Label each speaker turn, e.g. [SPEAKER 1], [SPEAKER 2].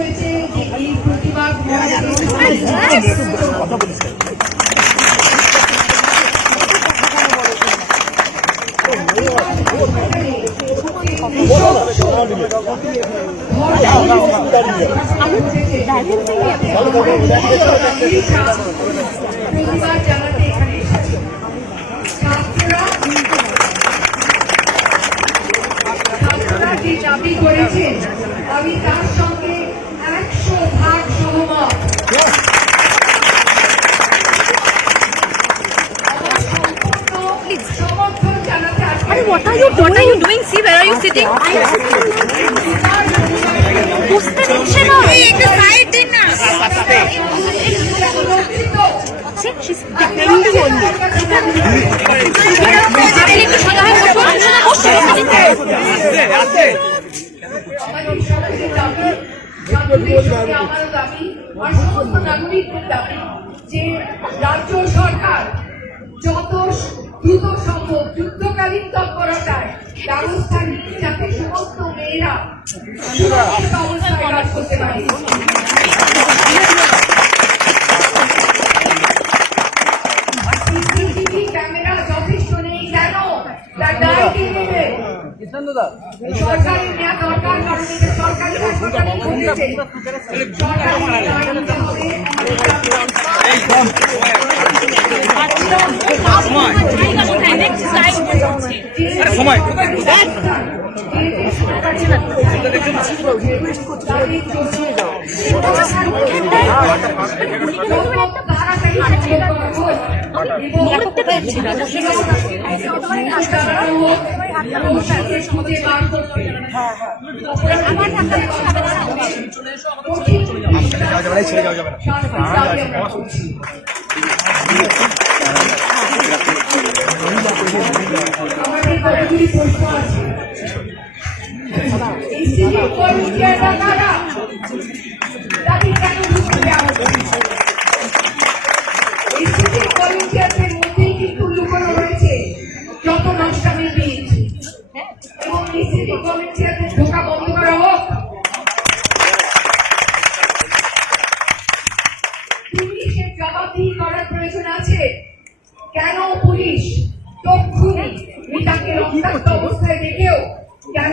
[SPEAKER 1] হয়েছে যে এই প্রতিবাদ প্রতিবাদ জানাতে এখানে এসেছি ছাত্ররা ছাত্ররা যে দাবি করেছেন আমি তার
[SPEAKER 2] What are you What are you doing? See, where are you sitting? বুঝতে দিচ্ছে না একটা সাইড দিন না
[SPEAKER 1] যে রাজ্য সরকার যত দ্রুত সম্ভব যুদ্ধকালীন তৎপরতায় ব্যবস্থা নিতে যাতে সমস্ত মেয়েরা সুরক্ষিত অবস্থায় কাজ করতে পারে ক্যামেরা যথেষ্ট নেই কেন তার দায় কে নেবে সরকারি নেওয়া দরকার কারণ এটা সরকারি হাসপাতালে সরকারি
[SPEAKER 3] সময়।
[SPEAKER 1] করতে পারছি না। খুঁজে বার করতে
[SPEAKER 3] ছেড়ে যাওয়া যাবে না।
[SPEAKER 1] কেন পুলিশ তক্ষুনি মিতাকে রক্তাক্ত অবস্থায় রেখেও কেন